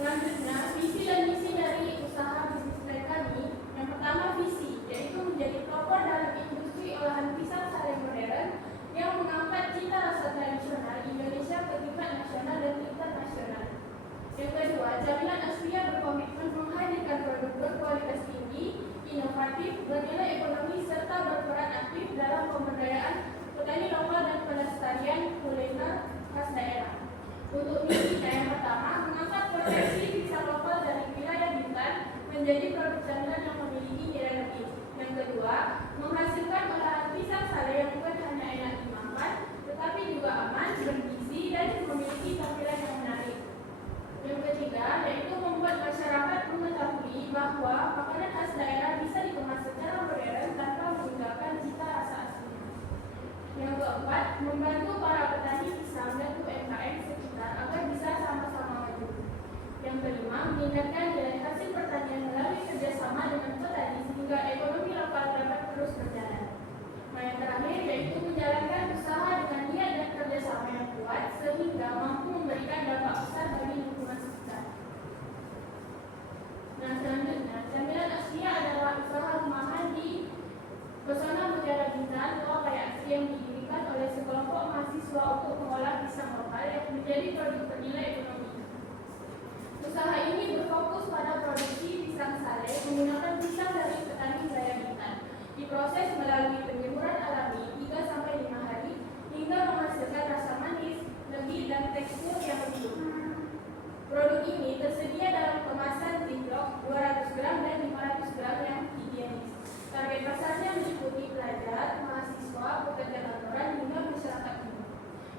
Selanjutnya, visi dan misi dari usaha bisnis plan kami. Yang pertama, visi, yaitu menjadi pelopor dalam industri olahan pisang sale modern yang mengangkat cita rasa tradisional Indonesia ke tingkat nasional dan internasional. Yang kedua, Jamilan Asria berkomitmen menghadirkan produk berkualitas tinggi, inovatif, bernilai ekonomi, serta berperan aktif dalam pemberdayaan petani lokal dan pelestarian kuliner khas daerah. Untuk misinya yang pertama, mengangkat potensi pisang lokal dari wilayah Bintan menjadi produk camilan yang memiliki nilai lebih. Yang kedua, menghasilkan olahan pisang sale yang bukan hanya enak dimakan, tetapi juga aman, bergizi, dan memiliki tampilan yang menarik. Yang ketiga, yaitu membuat masyarakat mengetahui bahwa makanan khas daerah bisa dikemas secara modern tanpa meninggalkan cita rasa aslinya. Yang keempat, membantu para petani pisang dan UMKM sekitar agar bisa sama-sama maju. Yang kelima, meningkatkan nilai hasil pertanian melalui kerjasama dengan petani sehingga ekonomi lokal dapat terus berjalan. Nah, yang terakhir yaitu menjalankan usaha dengan niat dan kerjasama yang kuat sehingga mampu memberikan dampak besar bagi lingkungan sekitar. Nah, selanjutnya, Jamilan Asria adalah usaha rumahan di Pesona Mutiara Bintan, Tua Kaya Asri yang didirikan oleh sekelompok mahasiswa untuk mengolah pisang lokal yang menjadi produk bernilai ekonomi. Usaha ini berfokus pada produksi pisang sale menggunakan pisang dari petani wilayah Bintan. Diproses melalui penjemuran alami 3-5 hari hingga menghasilkan rasa manis, legit, dan tekstur yang lembut. Produk ini tersedia dalam kemasan ziplock 200 gram dan 500 gram yang higienis. Target pasarnya meliputi pelajar, mahasiswa, pekerja kantoran, hingga masyarakat umum.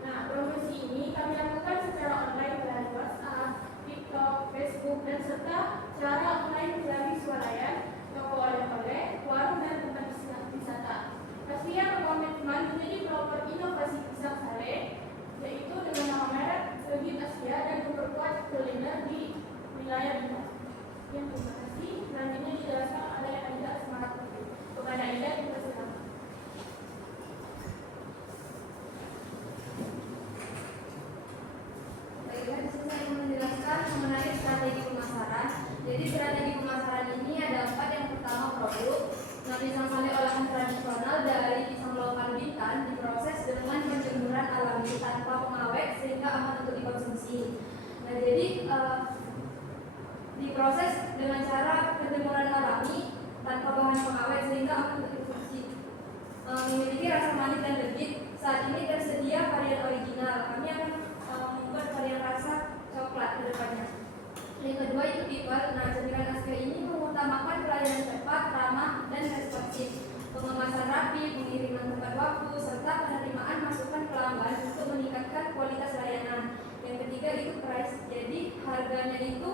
Nah, promosi ini kami lakukan secara online melalui WhatsApp, TikTok, Facebook, dan serta secara online melalui swalayan, toko oleh-oleh, warung, dan tempat wisata. Asria berkomitmen menjadi pelopor inovasi pisang sale, yaitu dengan nama merek Legit Asia dan memperkuat kuliner di wilayah Bintan. Yang terima kasih. Selanjutnya dijelaskan oleh Aida Semangat Putri. Kepada Aida dipersilakan. Baiklah, di sini saya menjelaskan mengenai strategi pemasaran. Jadi strategi pemasaran ini ada 4. Yang pertama, produk. Nah, pisang sale olahan tradisional dari pisang lokal Bintan diproses dengan penjemuran alami tanpa pengawet sehingga aman untuk dikonsumsi. Nah, jadi diproses dengan cara penjemuran alami tanpa bahan pengawet sehingga aman untuk dikonsumsi. Memiliki rasa manis dan legit. Saat ini tersedia varian original. Kami akan membuat varian rasa coklat ke depannya. Yang kedua itu people. Nah, Jamilan Asria ini mengutamakan pelayanan cepat, ramah, dan responsif, pengemasan rapi, pengiriman tepat waktu, serta penerimaan masukan pelanggan untuk meningkatkan kualitas layanan. Yang ketiga itu price. Jadi harganya itu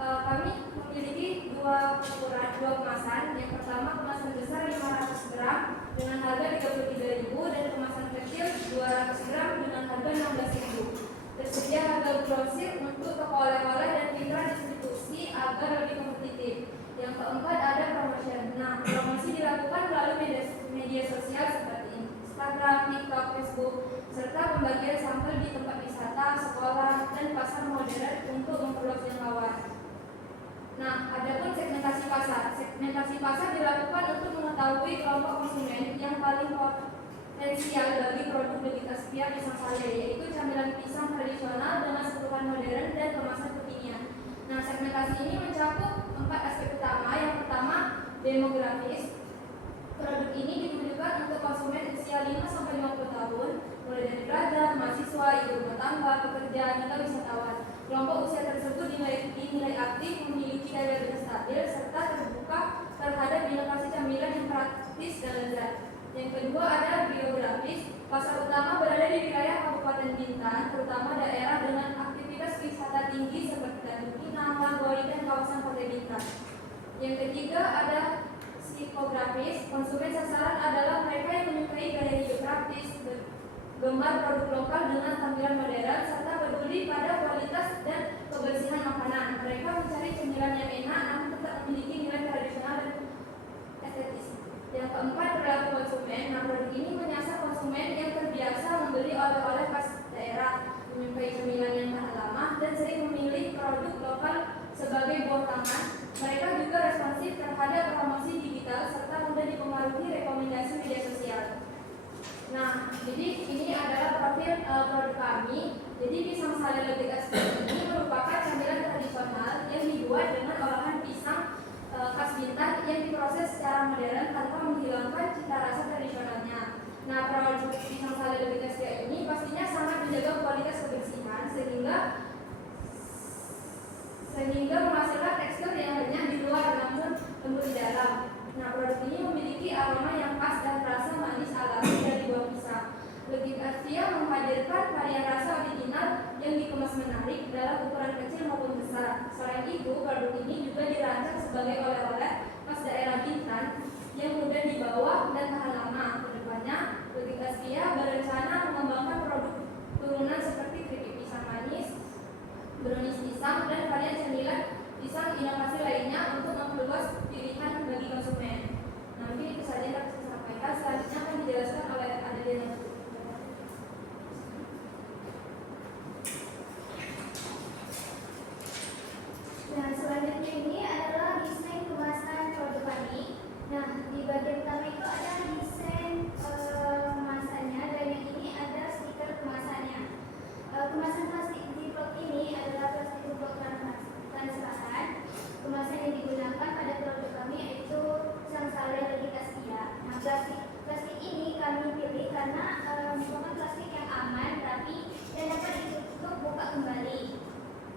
kami memiliki dua kemasan. Yang pertama kemasan besar 500 gram dengan harga 33.000 dan kemasan kecil 200 gram dengan harga 16.000. Tersedia harga grosir untuk toko oleh-oleh dan mitra distribusi agar lebih kompetitif. Yang keempat ada promotion. Nah, promosi dilakukan melalui media sosial seperti Instagram, TikTok, Facebook, serta pembagian sampel di tempat wisata, sekolah, dan pasar modern untuk memperluas jangkauan. Nah, adapun segmentasi pasar. Segmentasi pasar dilakukan untuk mengetahui kelompok konsumen yang paling potensial bagi produk Legit Asia pisang sale, yaitu camilan pisang tradisional dengan sentuhan modern dan kemasan kekinian. Nah, segmentasi ini mencakup 4 aspek utama. Yang pertama, demografis. Produk ini ditujukan untuk konsumen usia 5-50 tahun, mulai dari pelajar, mahasiswa, ibu rumah tangga, pekerja, hingga wisatawan. Kelompok usia tersebut dinilai aktif, memiliki daya beli stabil, serta terbuka terhadap inovasi camilan yang praktis dan lezat. Yang kedua ada geografis. Pasar utama berada di wilayah Kabupaten Bintan, terutama daerah dengan aktivitas wisata tinggi seperti Tanjung Pinang, Langgori, dan kawasan Pantai Bintan. Yang ketiga ada psikografis. Konsumen sasaran adalah mereka yang menyukai gaya hidup praktis, gemar produk lokal dengan tampilan modern, serta peduli pada kualitas dan kebersihan makanan. Mereka mencari cemilan yang enak namun tetap memiliki nilai tradisional dan estetis. Yang keempat, perilaku konsumen. Nah, produk ini menyasar konsumen yang terbiasa membeli oleh-oleh khas daerah, menyukai cemilan yang tahan lama, dan dan sering memilih produk lokal sebagai buah tangan. Mereka juga responsif terhadap promosi digital serta mudah dipengaruhi rekomendasi media sosial. Nah, jadi ini adalah profil produk kami. Jadi pisang sale lebih ini merupakan camilan tradisional yang dibuat dengan olahan pisang khas Bintan yang diproses secara modern tanpa menghilangkan cita rasa tradisionalnya. Nah, produk pisang sale lebih ini pastinya sangat menjaga kualitas kebersihan sehingga menghasilkan tekstur yang renyah di luar namun lembut di dalam. Nah, produk ini memiliki aroma yang khas dan rasa manis alami dari buah pisang. Legit Asia menghadirkan varian rasa original yang dikemas menarik dalam ukuran kecil maupun besar. Selain itu, produk ini juga dirancang sebagai oleh-oleh khas daerah Bintan yang mudah dibawa dan tahan lama. Kedepannya, Legit Asia berencana mengembangkan produk turunan seperti keripik pisang manis, brownies pisang, dan varian cemilan pisang inovasi lainnya untuk memperluas pilihan bagi konsumen. Nah, mungkin itu saja yang dapat saya sampaikan. Selanjutnya akan dijelaskan oleh Adelia. Nah, selanjutnya ini adalah desain kemasan produk kami. Nah, di bagian pertama itu ada desain kemasannya, dan yang ini ada stiker kemasannya. Kemasan plastik ziplock ini adalah plastik ziplock transparan. Kemasan yang digunakan pada produk kami yaitu pisang sale Legit Asia. Nah, plastik ini kami pilih karena merupakan plastik yang aman, rapi, dan dapat ditutup buka kembali.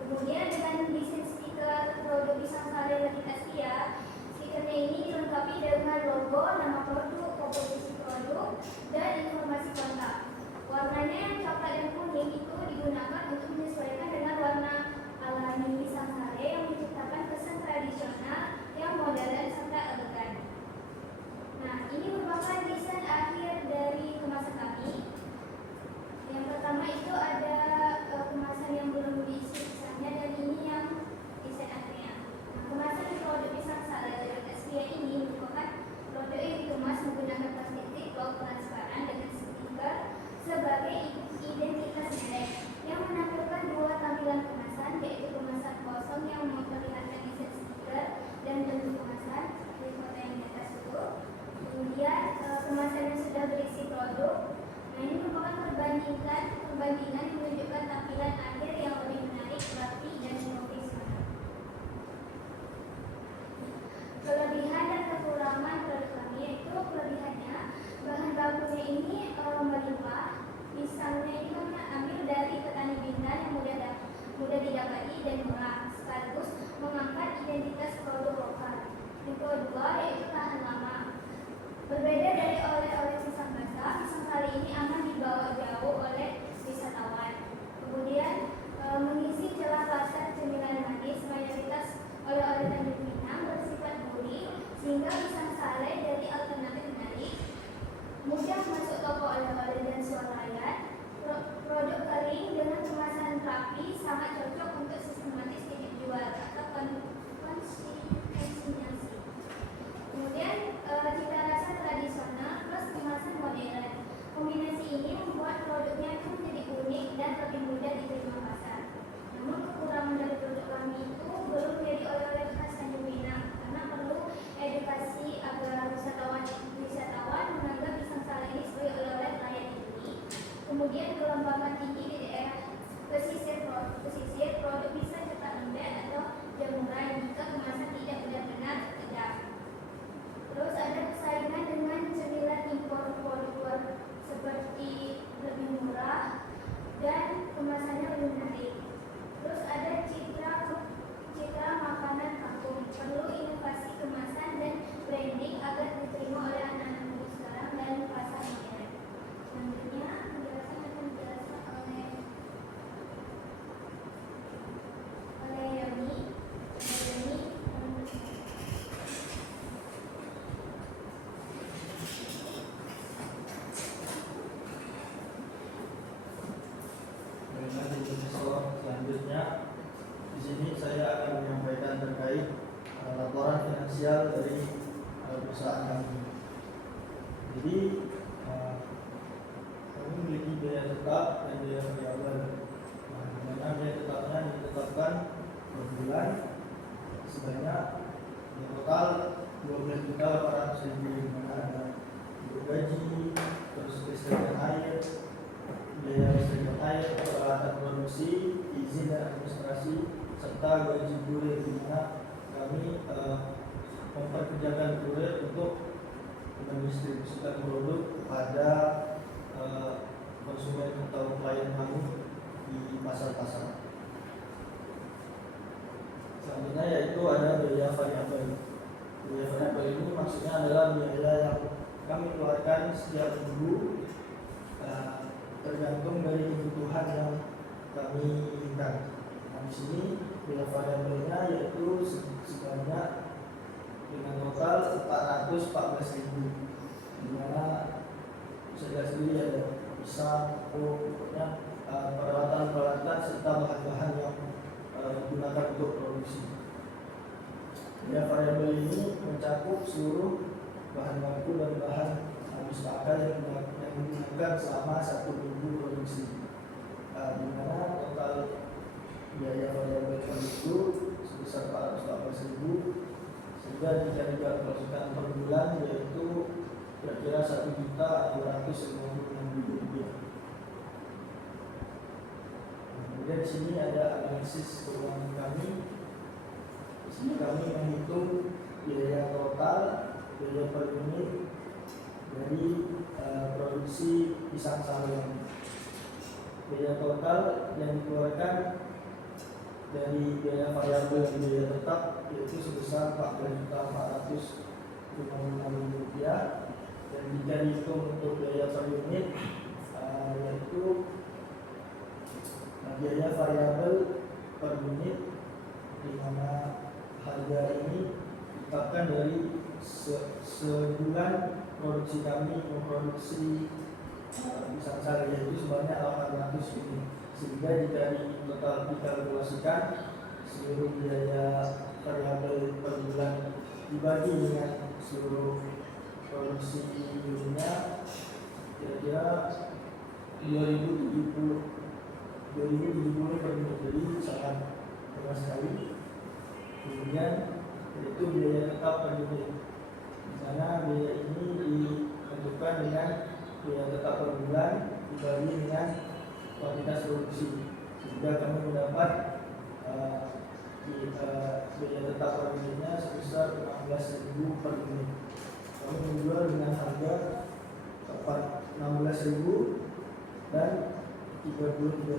Kemudian dengan desain stiker produk pisang sale Legit Asia, stikernya ini dilengkapi dengan logo, nama produk, komposisi produk, dan informasi kontak. Warnanya yang coklat dan kuning itu digunakan untuk menyesuaikan dengan warna alami pisang sale yang menciptakan kesan tradisional yang modern serta elegan. Nah, ini merupakan desain akhir dari kemasan kami. Yang pertama itu ada kemasan yang belum diisi pisangnya, dan ini yang desain akhirnya. Nah, kemasan produk pisang sale Legit Asia ini merupakan produk yang dikemas menggunakan plastik ziplock transparan dengan stiker sebagai identitas merek yang menampilkan dua tampilan kemasan, yaitu kemasan kosong yang memperlihatkan desain stiker dan bentuk kemasan di foto yang di atas itu. Kemudian kemasan yang sudah berisi produk. Nah, ini merupakan perbandingan yang menunjukkan tampilan akhir yang lebih menarik, rapi, dan profesional. Kelebihan dan kekurangan produk kami yaitu kelebihannya bahan bakunya ini melimpah. Pisangnya ini kami ambil dari petani Bintan yang mudah didapati dan murah, sekaligus mengangkat identitas produk lokal. Yang kedua yaitu tahan lama. Berbeda dari oleh-oleh pisang basah, pisang sale ini aman dibawa jauh oleh wisatawan. Kemudian mengisi celah pasar cemilan manis, mayoritas oleh-oleh Tanjung Pinang bersifat gurih, sehingga pisang sale jadi alternatif menarik. Mudah masuk toko oleh-oleh dan swalayan. Produk kering dengan kemasan rapi sangat cocok untuk sistematis titip jual atau konsinyasi. Kemudian cita rasa tradisional plus kemasan modern. Kombinasi ini membuat produknya itu menjadi unik dan lebih mudah diterima pasar. Namun kekurangan dari produk kami itu belum menjadi oleh-oleh khas Tanjung Pinang karena perlu edukasi agar wisatawan menganggap pisang sale ini sebagai oleh-oleh layak dibeli. Kemudian kelembapan tinggi di daerah pesisir produk bisa cepat lembek atau jamuran jika kemasan tidak benar-benar tegak. Terus ada persaingan dengan cemilan impor produk seperti lebih murah dan kemasannya lebih menarik. Terus ada citra makanan kampung. Perlu inovasi kemasan dan branding agar diterima oleh anak-anak muda sekarang dan pasar modern. Selanjutnya penjelasan akan dijelaskan oleh Yoni. Selanjutnya, di sini saya akan menyampaikan terkait laporan finansial dari perusahaan kami. Jadi kami memiliki biaya tetap dan biaya variabel. Di mana biaya tetapnya ditetapkan per bulan sebanyak total 12.800.000, di mana ada gaji, terus listrik air, biaya listrik air, peralatan produksi, izin dan administrasi, serta gaji kurir, di mana kami memperkerjakan kurir untuk mendistribusikan produk kepada konsumen atau klien kami di pasar-pasar. Selanjutnya yaitu ada biaya variabel. Biaya variabel ini maksudnya adalah biaya yang kami keluarkan setiap minggu tergantung dari kebutuhan yang kami inginkan. Nah, di sini biaya variabelnya yaitu sebanyak dengan total 414.000, di mana bisa dilihat sendiri ada pisang, pokoknya peralatan-peralatan serta bahan-bahan yang digunakan untuk produksi. Biaya variabel ini mencakup seluruh bahan baku dan bahan habis pakai yang digunakan selama 1 minggu produksi. Di mana total biaya variabel itu sebesar 414.000, sehingga jika dikalkulasikan per bulan yaitu kira-kira 1.256.000 rupiah. Kemudian di sini ada analisis keuangan kami. Di sini kami menghitung biaya total, biaya per unit dari produksi pisang sareang. Biaya total yang dikeluarkan dari biaya variabel dan biaya tetap yaitu sebesar 14.456.000 rupiah, dan jika dihitung untuk biaya per unit yaitu biaya variabel per unit, di mana harga ini ditetapkan dari sebulan produksi kami memproduksi pisang sari yaitu sebanyak 800 unit, sehingga jika total dikalkulasikan seluruh biaya variabel per bulan dibagi dengan seluruh produksi unitnya kira-kira 2070 per unit, jadi sangat murah sekali. Kemudian yaitu biaya tetap per unit, di mana biaya ini ditentukan dengan biaya tetap per bulan dibagi dengan kuantitas produksi, sehingga kami mendapat biaya tetap per unitnya sebesar 16.000 per unit. Kami menjual dengan harga 16.000 dan 33.000.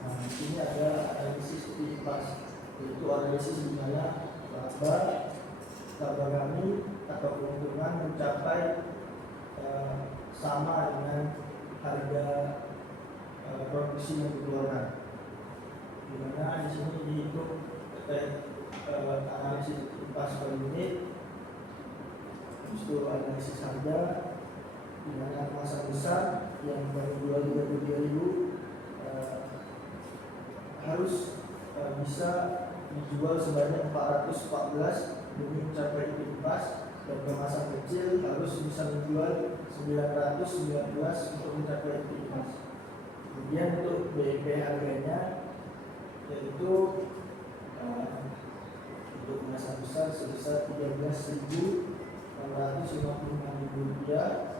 Nah, di sini ada analisis IPAS, yaitu analisis di mana laba kami atau keuntungan mencapai sama dengan harga produksi yang dikeluarkan. Di mana di sini dihitung terkait analisis IPAS per unit, itu analisis harga, di mana kemasan besar yang baru jual 33.000 harus bisa dijual sebanyak 414 demi mencapai IPAS, dan kemasan kecil harus bisa menjual 919 untuk mencapai IPAS. Kemudian untuk BEP harganya yaitu untuk kemasan besar sebesar 13.656.000 rupiah,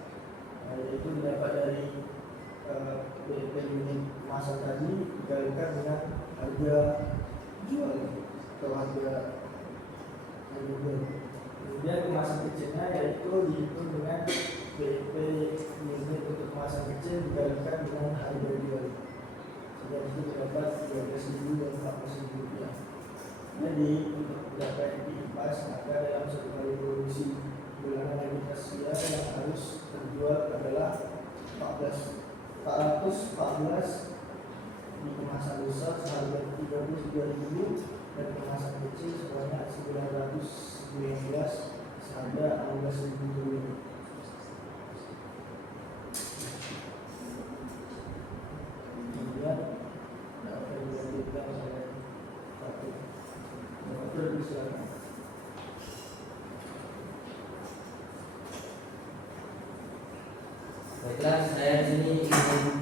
yaitu didapat dari BEP unit kemasan tadi dikalikan dengan harga jual atau harga jual. Kemudian kemasan kecilnya yaitu dihitung dengan BEP unit untuk kemasan kecil dikalikan dengan harga jual, sehingga itu terdapat 13.000 dan 14.000 rupiah. Jadi untuk mencapai IPAS maka dalam satu kali produksi bulanan yang kita yang harus terjual adalah 414 di kemasan besar seharga 33.000 dan kemasan kecil sebanyak 919 seharga 16.000 rupiah. Kemudian dapat dilanjutkan oleh satu dokter, silakan. Baiklah, saya di sini ingin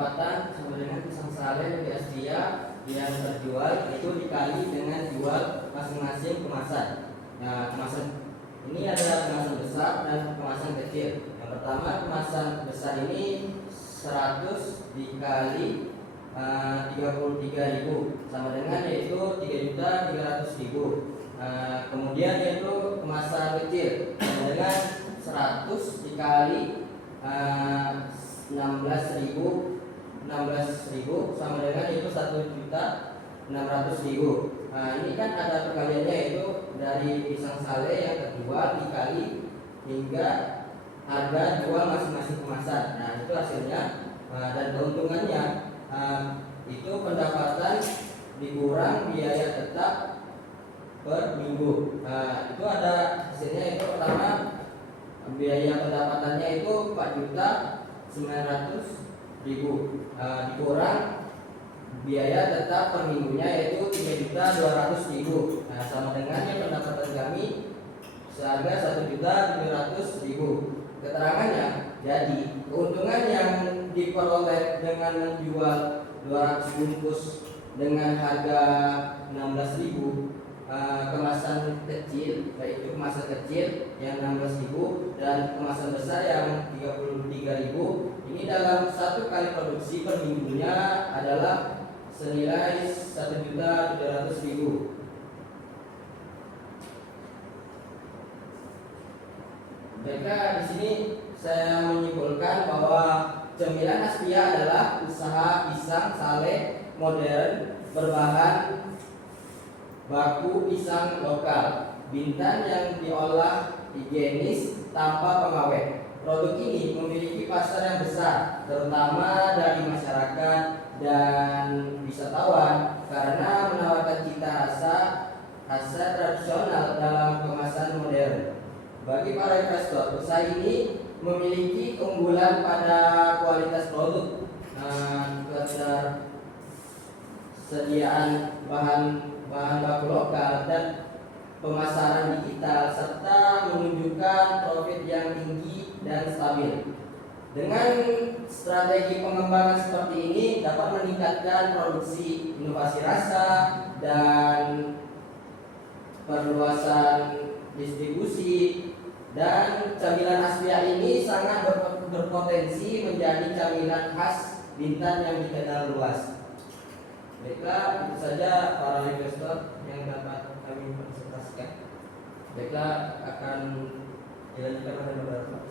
pendapatan sama dengan pisang sale di Asia yang terjual itu dikali dengan jual masing-masing kemasan. Nah, kemasan ini ada kemasan besar dan kemasan kecil. Yang pertama, kemasan besar ini 100 dikali 33.000 sama dengan yaitu 3.300.000. Kemudian yaitu kemasan kecil sama dengan 100 dikali 16.000 sama dengan yaitu 1.600.000. Ini kan ada perkaliannya, yaitu dari pisang sale yang terjual dikali hingga harga jual masing-masing kemasan. Nah, itu hasilnya. Dan keuntungannya itu pendapatan dikurang biaya tetap per minggu. Itu ada hasilnya. Itu pertama, biaya pendapatannya itu 4.900.000 dikurang biaya tetap per minggunya yaitu 3.200.000. Nah, sama dengan yang pendapatan kami seharga 1.700.000. Keterangannya, jadi keuntungan yang diperoleh dengan menjual 200 bungkus dengan harga 16.000, kemasan kecil, yaitu kemasan kecil yang 16.000 dan kemasan besar yang 33.000, ini dalam satu kali produksi per minggunya adalah senilai 1.700.000. Maka di sini saya menyimpulkan bahwa Cemilan Aspia adalah usaha pisang sale modern berbahan baku pisang lokal Bintan yang diolah higienis tanpa pengawet. Produk ini memiliki pasar yang besar, terutama dari masyarakat dan wisatawan karena menawarkan cita rasa tradisional dalam kemasan modern. Bagi para investor, usaha ini memiliki keunggulan pada kualitas produk, ketersediaan bahan baku lokal dan pemasaran digital serta menunjukkan profit yang tinggi dan stabil. Dengan strategi pengembangan seperti ini dapat meningkatkan produksi, inovasi rasa, dan perluasan distribusi. Dan camilan Aspia ini sangat berpotensi menjadi camilan khas Bintan yang dikenal luas. Baiklah, itu saja para investor yang dapat kami presentasikan. Baiklah, akan dilanjutkan oleh beberapa.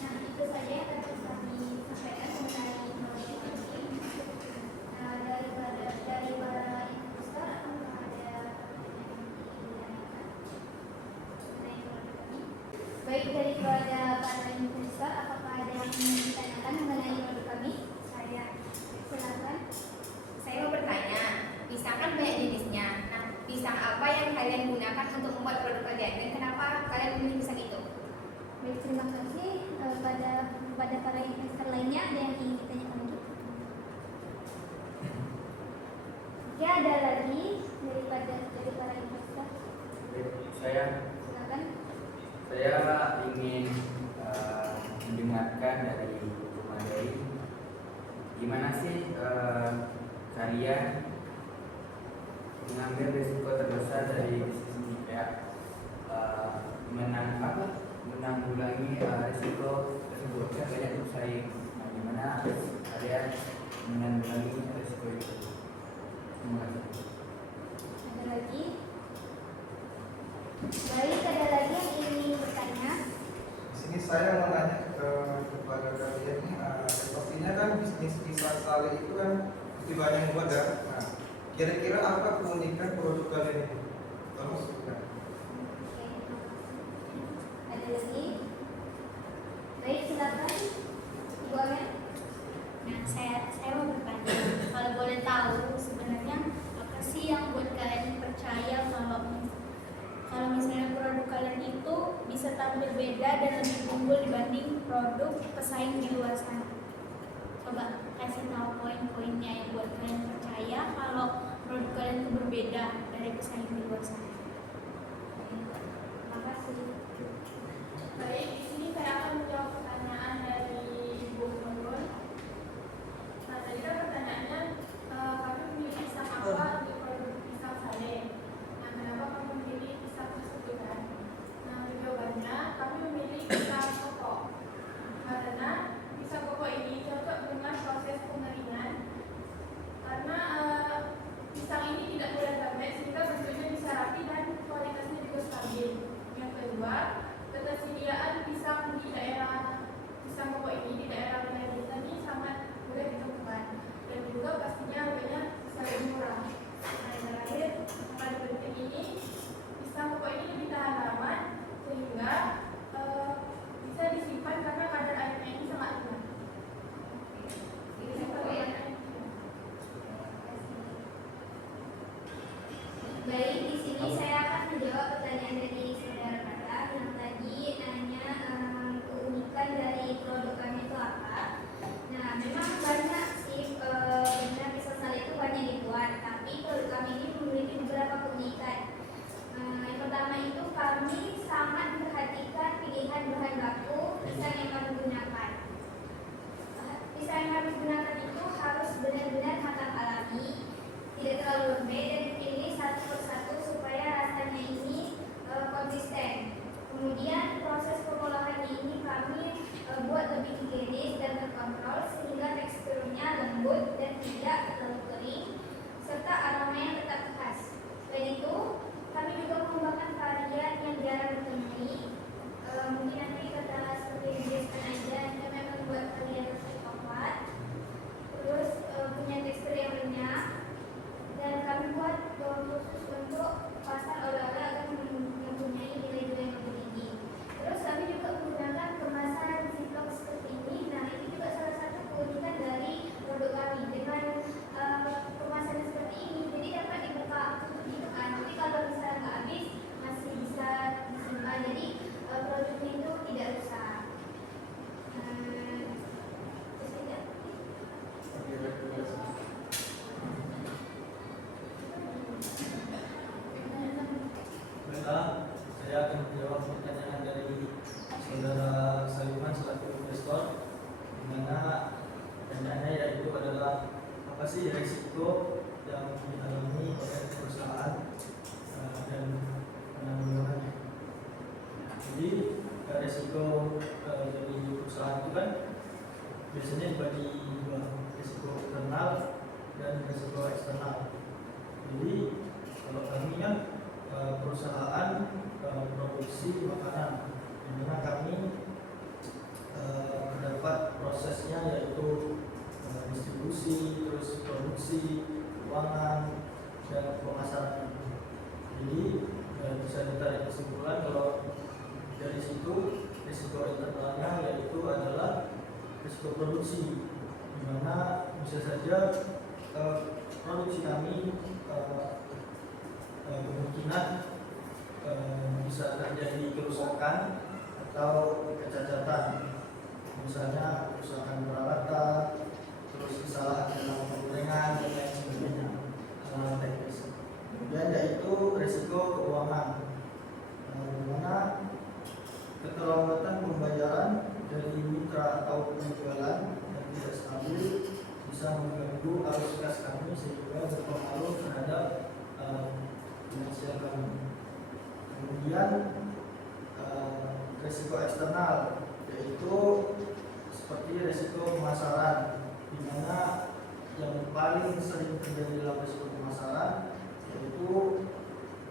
Nah, itu saja yang dapat kami sampaikan mengenai produk ini. Dari para investor apakah ada baik daripada para investor, apakah ada yang ingin ditanyakan mengenai produk kami? Saya silakan. Saya mau bertanya, pisang kan banyak jenisnya. Nah, pisang apa yang kalian gunakan untuk membuat produk kalian dan kenapa kalian memilih pisang itu? Baik, terima kasih. Pada para investor lainnya ada yang ingin ditanyakan lagi? Oke, ada lagi dari para investor? Saya Silakan. ingin mendengarkan dari Bu Madai, gimana sih kalian mengambil risiko terbesar dari bisnis ini, kayak menanggulangi risiko tersebut. Kan banyak bersaing. Nah, gimana kalian menanggulangi risiko itu? Terima kasih. Ada lagi? Baik, ada lagi yang ingin bertanya? Di sini saya mau nanya kepada kalian nih, sepertinya kan bisnis pisang sale itu kan lebih banyak yang buat ya. Nah, kira-kira apa keunikan produk kalian ini? Terus, Oke, ada lagi? Baik, silakan Ibu Amen. Nah, saya mau bertanya, kalau boleh tahu sebenarnya apa sih yang buat kalian percaya kalau misalnya produk kalian itu bisa tampil beda dan lebih unggul dibanding produk pesaing di luar sana? Coba kasih tahu poin-poinnya yang buat kalian percaya kalau produk kalian itu berbeda dari pesaing di luar sana. Terima kasih. Baik, di sini saya akan menjawab pertanyaan dari Ibu Nurul. Nah, tadi kan pertanyaannya, kami memilih pisang apa untuk produk pisang sale? Nah, kenapa kami memilih pisang tersebut kan? Nah, jawabannya kami memilih pisang koko karena pisang koko ini cocok dengan proses pengeringan karena pisang ini tidak mudah lembek sehingga bentuknya bisa rapi dan kualitasnya juga stabil. Yang kedua, ketersediaan pisang di daerah pisang koko ini di daerah wilayah kita ini sangat mudah ditemukan dan juga pastinya harganya sangat murah. Nah, yang terakhir, yang paling penting ini pisang koko ini lebih tahan lama sehingga bisa disimpan karena kadar airnya ini sangat rendah. Baik, di sini saya akan menjawab pertanyaan dari saudara Kata yang tadi nanya keunikan dari produk kami itu apa. Nah, memang banyak sih benar pisang sale itu banyak dibuat, tapi produk kami ini memiliki beberapa keunikan. Yang pertama itu kami sangat memperhatikan pilihan bahan baku pisang yang kami gunakan. Pisang yang kami gunakan itu harus benar-benar matang alami, tidak terlalu lembek dan dipilih satu persatu supaya rasanya ini konsisten. Kemudian proses pengolahan ini kami buat lebih higienis dan terkontrol sehingga teksturnya lembut dan tidak terlalu kering serta aroma yang tetap khas. Selain itu, kami juga mengembangkan varian yang jarang ditemui. Mungkin nanti kata seperti yang dijelaskan aja, kita memang buat varian coklat, terus punya tekstur yang renyah, dan kami buat khusus untuk pasar oleh-oleh agar mempunyai nilai-nilai yang lebih tinggi. Terus kami juga menggunakan kemasan ziplock seperti ini. Nah, ini juga salah satu keunikan dari produk kami dengan kemasan seperti ini. Jadi dapat dibuka tutup gitu kan. Tapi kalau misalnya nggak habis masih bisa disimpan. Jadi produknya itu tidak rusak. Terus aja. Baiklah, saya akan menjawab pertanyaan dari saudara Saliman selaku investor, di mana pertanyaannya yaitu adalah apa sih risiko yang dialami oleh perusahaan dan penanggulangannya. Jadi risiko dari perusahaan itu kan biasanya dibagi dua, risiko internal dan risiko eksternal. Jadi kalau kami kan perusahaan produksi makanan, di mana kami mendapat prosesnya yaitu distribusi, terus produksi, keuangan, dan pemasaran. Jadi bisa ditarik kesimpulan kalau dari situ risiko internalnya yaitu adalah risiko produksi, di mana bisa saja produksi kami kemungkinan bisa terjadi kerusakan atau kecacatan, misalnya kerusakan peralatan, terus kesalahan dalam penggorengan dan lain sebagainya, hal teknis. Kemudian yaitu risiko keuangan, di mana keterlambatan pembayaran dari mitra atau penjualan yang tidak stabil bisa mengganggu arus kas kami sehingga berpengaruh terhadap finansial kami. Kemudian risiko eksternal yaitu seperti risiko pemasaran, di mana yang paling sering terjadi dalam risiko pemasaran yaitu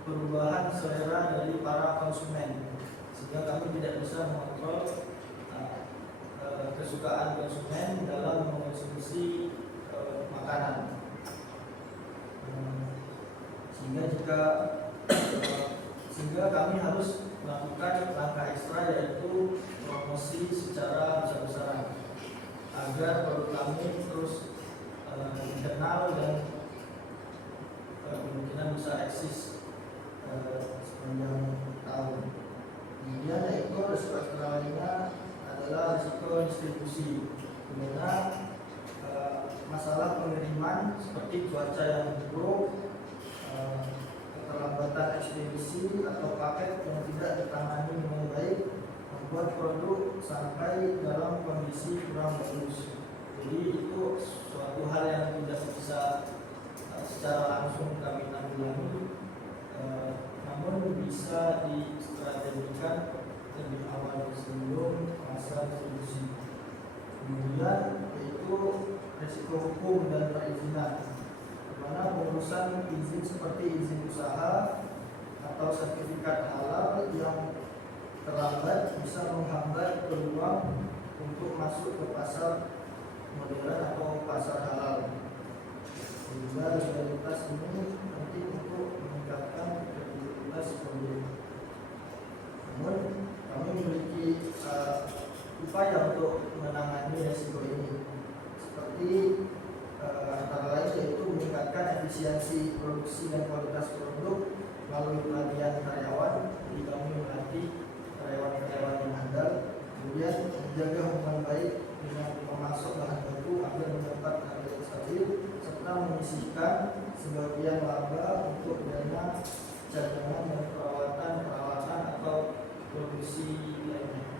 perubahan selera dari para konsumen, sehingga kami tidak bisa mengontrol kesukaan konsumen dalam mengonsumsi makanan. Sehingga kami harus melakukan langkah ekstra yaitu promosi secara besar-besaran agar produk kami terus dikenal dan kemungkinan bisa eksis sepanjang tahun. Kemudian yaitu risiko eksternal lainnya adalah risiko distribusi, di mana masalah pengiriman seperti cuaca yang buruk, keterlambatan ekspedisi atau paket yang tidak ditangani dengan baik membuat produk sampai dalam kondisi kurang bagus. Jadi itu suatu hal yang tidak bisa secara langsung kami tanggulangi, namun bisa distrategikan lebih awal sebelum masa distribusi. Kemudian yaitu risiko hukum dan perizinan, di mana pengurusan izin seperti izin usaha atau sertifikat halal yang terlambat bisa menghambat peluang untuk masuk ke pasar modern atau pasar halal. Sehingga legalitas ini penting untuk meningkatkan kredibilitas produk. Namun kami memiliki upaya untuk menangani risiko ini, seperti antara lain yaitu meningkatkan efisiensi produksi dan kualitas produk melalui pelatihan karyawan. Jadi kami melatih karyawan-karyawan yang handal, kemudian menjaga hubungan baik dengan pemasok bahan baku agar mendapat harga yang stabil, serta menyisihkan sebagian laba untuk dana cadangan dan peralatan atau produksi lainnya.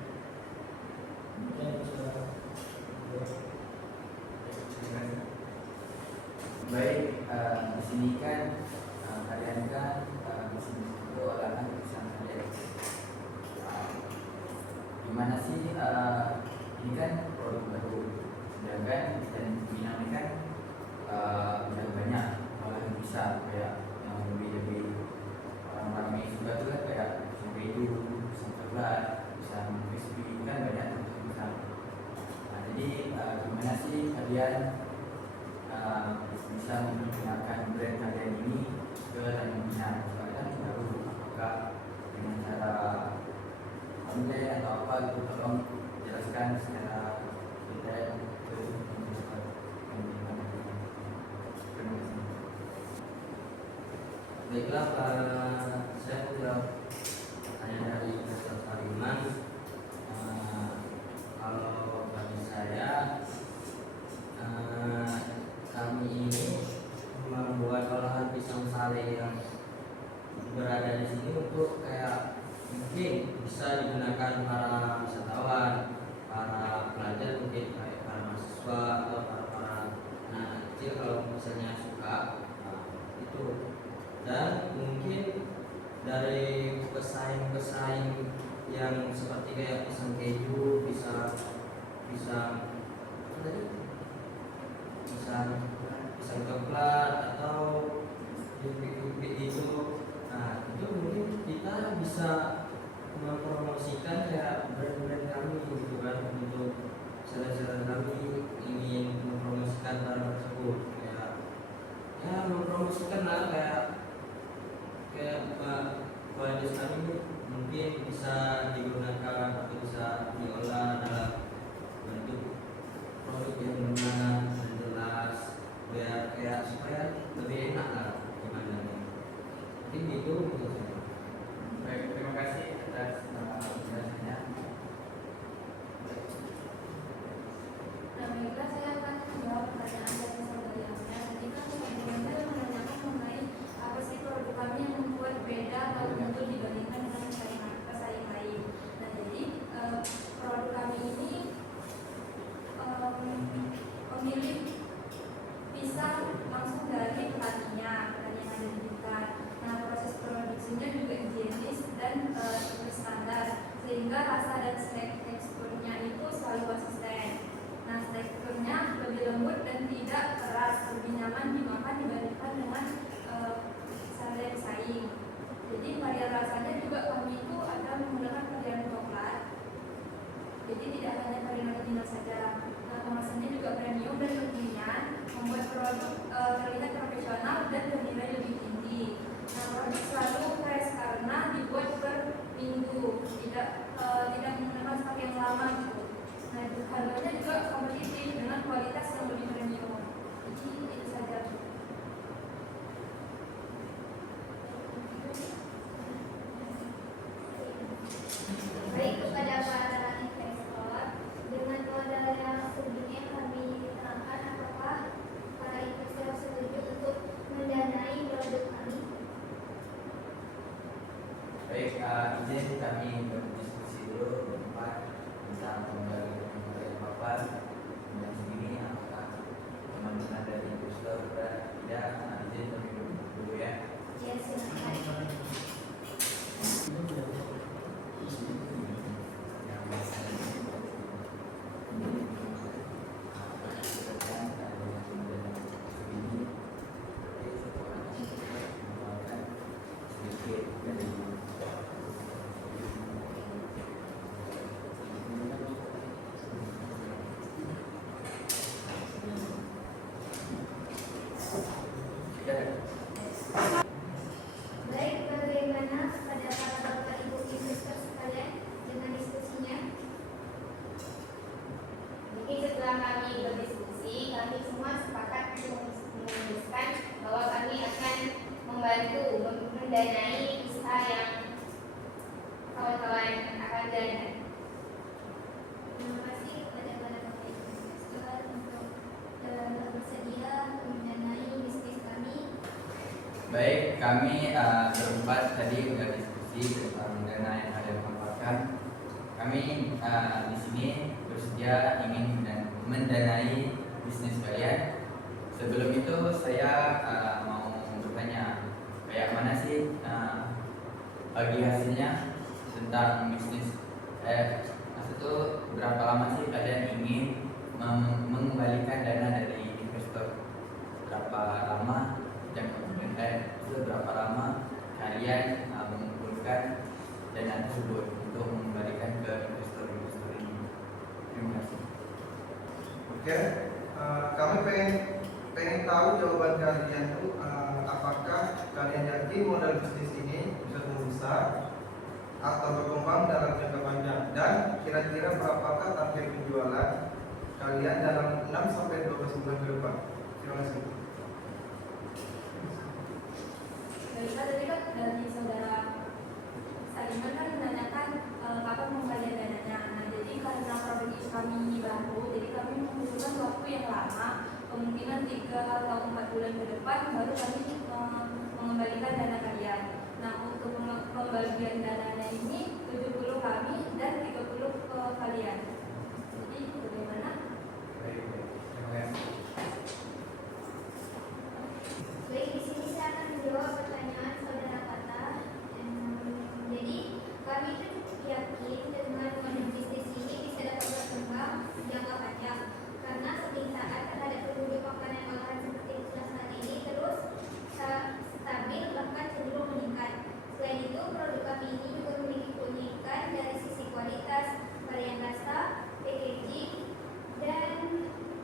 Baik, di sini kan kalian kan bisnis itu olahan pisang sandal. Gimana sih ini kan produk baru, sedangkan dan Minang ini kan udah banyak olahan pisang kayak yang lebih orang-orang yang suka juga kayak pisang keju, pisang coklat, pisang crispy, kan banyak pisang. Nah, jadi gimana sih kalian bisa menggunakan brand kalian ini ke Minang? Soalnya kan baru, apakah dengan cara online atau apa gitu, tolong jelaskan secara detail ke masyarakat. Baiklah, saya sudah tanya dari Profesor Sariman. Kalau bagi saya, kami ini membuat olahan pisang sale yang berada di sini untuk kayak mungkin bisa digunakan para wisatawan, para pelajar, mungkin kayak para mahasiswa atau para anak kecil kalau misalnya suka itu. Dan mungkin dari pesaing-pesaing yang seperti kayak pisang keju, pisang coklat atau bibit itu. Nah, itu mungkin kita bisa mempromosikan kayak brand-brand kami gitu kan, untuk seller-seller kami ingin mempromosikan barang tersebut, kayak ya mempromosikan lah kayak kualitas kami mungkin bisa digunakan atau bisa diolah dalam bentuk produk yang benar dan jelas, biar kayak supaya lebih enak lah gimana nih. Mungkin gitu menurut saya. Baik, terima kasih atas penjelasannya. Nah, baiklah, saya akan menjawab pertanyaan dari saudara. Tadi kan sebelumnya menanyakan mengenai apa sih produk kami yang membuat beda kalau tentu dibandingkan dengan pesaing lain. Nah, jadi produk kami ini pemilik pisang langsung dari petaninya yang ada di hutan. Nah, proses produksinya juga higienis dan berstandar, sehingga rasa dan teksturnya itu selalu konsisten. Nah, teksturnya lebih lembut dan tidak keras, lebih nyaman dimakan dibandingkan dengan sandal pesaing. Jadi varian rasanya juga kami itu ada menggunakan varian coklat. Jadi tidak hanya varian original saja. Nah, kemasannya juga premium dan kekinian, membuat produk terlihat profesional dan bernilai lebih tinggi. Nah, produk selalu fresh karena dibuat per minggu, tidak menggunakan stok yang lama gitu. Nah, harganya juga kompetitif dengan kualitas yang lebih premium. Jadi itu saja. Baik, kepada para investor, dengan modal yang sebelumnya kami terangkan, apakah para investor setuju untuk mendanai produk kami? Baik, izin kami berdiskusi dulu depan bisa mengembalikan modal Bapak dan sendiri apakah teman-teman dari investor tidak izin terlebih dulu ya. Ya, silakan. Baik, bagaimana pada para bapak ibu investor sekalian dengan diskusinya? Jadi setelah kami berdiskusi, kami semua sepakat untuk memutuskan bahwa kami akan membantu mendanai usaha yang kawan-kawan akan jalankan. Terima kasih kepada para bapak ibu investor untuk bersedia mendanai bisnis kami. Baik, kami berempat tadi sudah diskusi tentang dana yang ada ditempatkan. Kami di sini bersedia ingin mendanai bisnis kalian. Sebelum itu saya mau bertanya, kayak mana sih bagi hasilnya tentang bisnis? Maksud itu berapa lama sih kalian ingin mengembalikan dana dari investor? Berapa lama? Berapa lama kalian mengumpulkan dana tersebut untuk mengembalikan ke investor-investor ini? Terima kasih. Oke, kami pengen tahu jawaban kalian tuh apakah kalian yakin modal bisnis ini bisa tumbuh besar atau berkembang dalam jangka panjang, dan kira-kira berapakah target penjualan kalian dalam 6 sampai 12 bulan ke depan? Terima kasih. Baiklah, tadi kan dari saudara Saliman kan menanyakan kapan pengembalian dananya. Nah, jadi karena produk itu kami baru, jadi kami membutuhkan waktu yang lama, kemungkinan 3 atau 4 bulan ke depan baru kami mengembalikan dana kalian. Nah, untuk pembagian dananya ini 70 kami dan 30 ke kalian. Jadi bagaimana? Baik, terima kasih. Baik, di sini saya akan menjawab pertanyaan saudara Kata. Jadi kami itu cukup yakin dengan model bisnis ini bisa dapat berkembang jangka panjang karena permintaan terhadap penduduk makanan olahan seperti usaha saat ini terus stabil bahkan cenderung meningkat. Selain itu, produk kami ini juga memiliki keunikan dari sisi kualitas, varian rasa, packaging, dan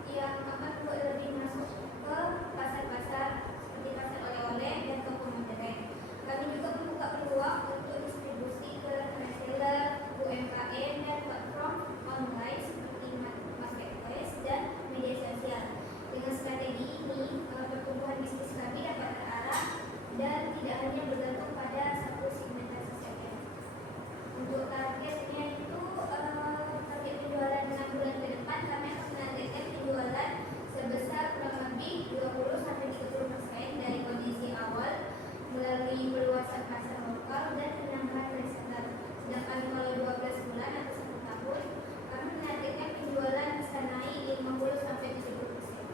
yang akan membuat lebih masuk ke pasar-pasar seperti pasar oleh-oleh dan toko modern. Kami juga membuka peluang untuk distribusi ke reseller, UMKM, dan platform online seperti marketplace dan media sosial. Dengan strategi ini, pertumbuhan bisnis kami dapat terarah dan tidak hanya bergantung pada satu segmentasi saja. Untuk targetnya itu, target penjualan 6 bulan ke depan kami akan menargetkan penjualan sebesar kurang lebih 20-30% dari kondisi awal melalui perluasan pasar lokal dan penambahan reseller. Sedangkan kalau 12 bulan atau 1 tahun, kami menargetkan penjualan bisa naik 50-70%.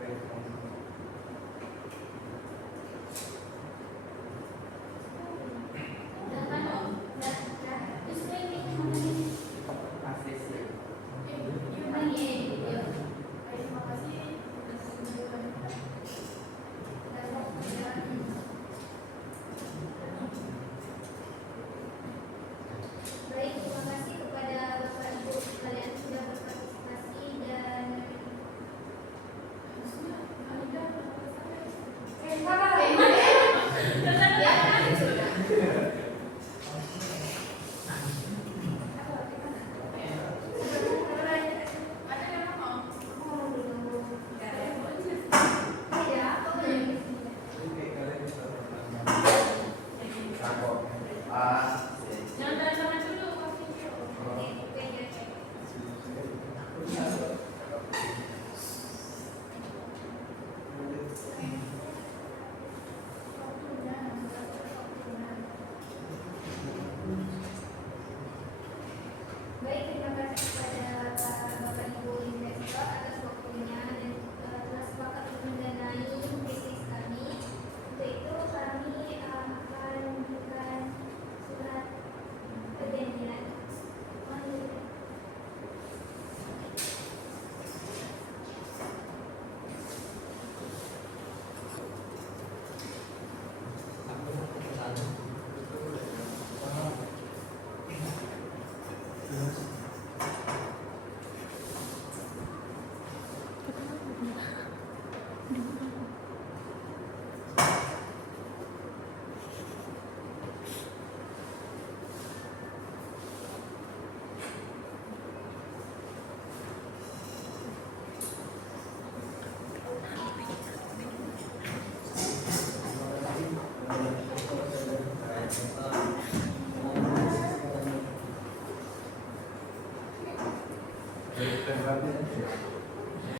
Baik, Dari